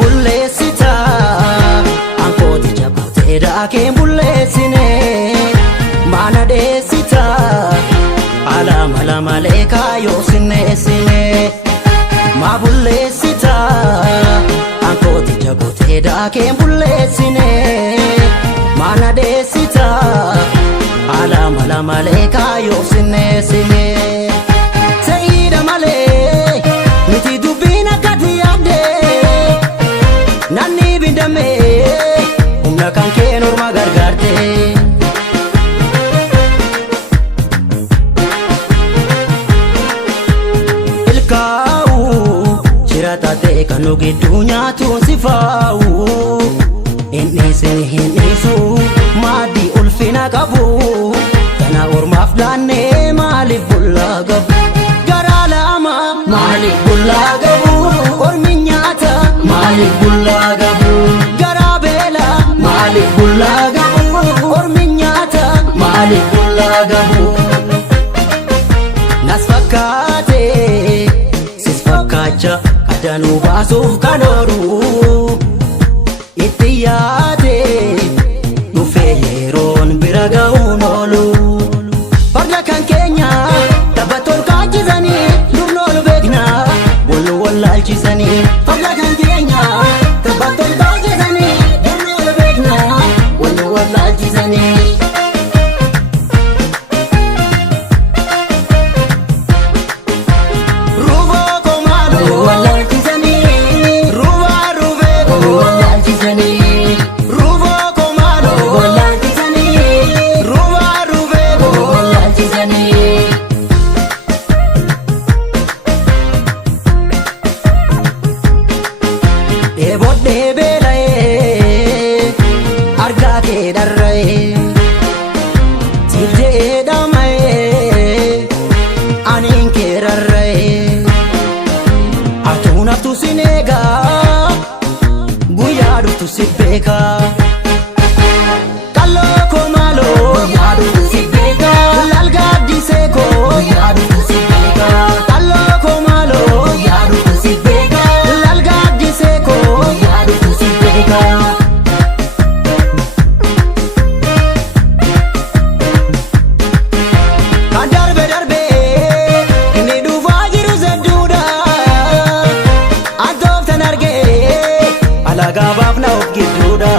bulleessita ankooti jabaatee daakeen bulleessine maana deessita ala malee kaayoo sinneessine ma bulleessita ankooti jabaatee daakeen bulleessine maana deessita ala malee kaayoo sinneessine ta'idha malee miti dubbiin akkati yaadde nanni bindame humna kan kee norma gargaarte ilkaa'u jiraata ta'e kan nu gidduu nyaatuun si faa'u hinnisu maaddii ulfina qabu kana ormaaf laannee maaliif bullaa gabu garaa lama maaliif bullaa gabu ormi nyaata maaliif bullaa gabu garaa beela maaliif bullaa gabu ormi nyaata maaliif bullaa gabu nas fakkaate sis fakkaacha addanuu baasuuf kan oolu itti yaade dhufee yeroon bira ga'uun oolu farda kan keenya taphattoon kaachisanii durnool beekna wallu wallaalchisanii farda kan keenya taphattoon kaachisanii durnool beekna wallu wallaalchisanii Ebodde beela'ee argaa kee dharra'ee siif jedhee dhama'ee aniin kee rarra'ee atuun haftu sin eegaa guyyaa dhuftu si beekaa qalloo koo maaloo guyyaa dhuftu si beekaa lalgaa addisee koo guyyaa dhuftu si beekaa qalloo koo maaloo guyyaa dhuftu si beekaa lalgaa addisee koo kan darbe inni dhufaa jiru sedduudha antooftan argee alagaa baafna of gidduudha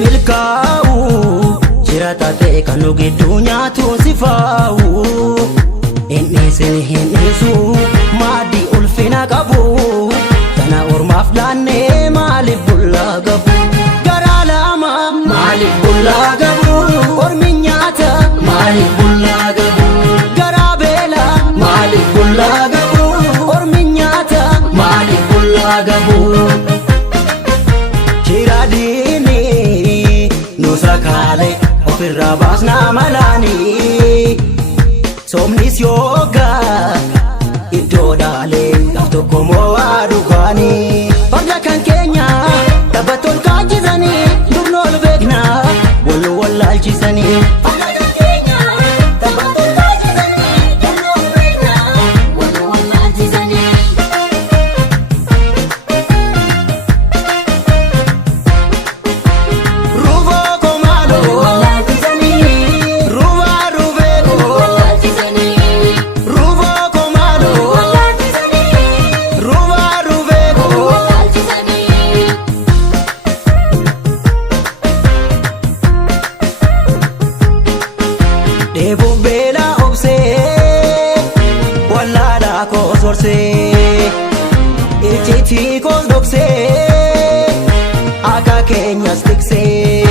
milkaa'u jiraata ta'e kan nu gidduu nyaatuun si faa'u hinnisu maaddii ulfina qabu kana ormaaf laannee maaliif bullaa gabu garaa lama maaliif bullaa gabu ormi nyaata maaliif bullaa gabu garaa beela maaliif bullaa gabu ormi nyaata maaliif bullaa gabu jiraadini nu sakaale ofirraa baasnaa malaanii somnis yoogaa iddoo dhaalee gaf tokko mo'aa dhugaanii farda kan keenya taphattoon kaachisanii durnool beekna wallu wallaalchisanii farda kan keenya taphattoon kaachisanii durnool beekna wallu wallaalchisanii Deebuun beelaa obsee wallaalaa koos horsee ijjiitii koos dhoksee akka keenyas tiksee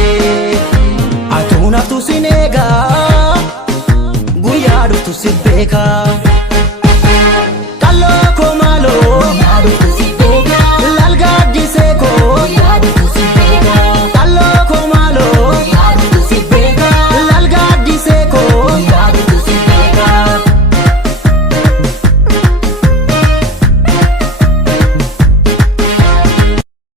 atuun haftu sin eegaa guyyaa dhuftu si beekaa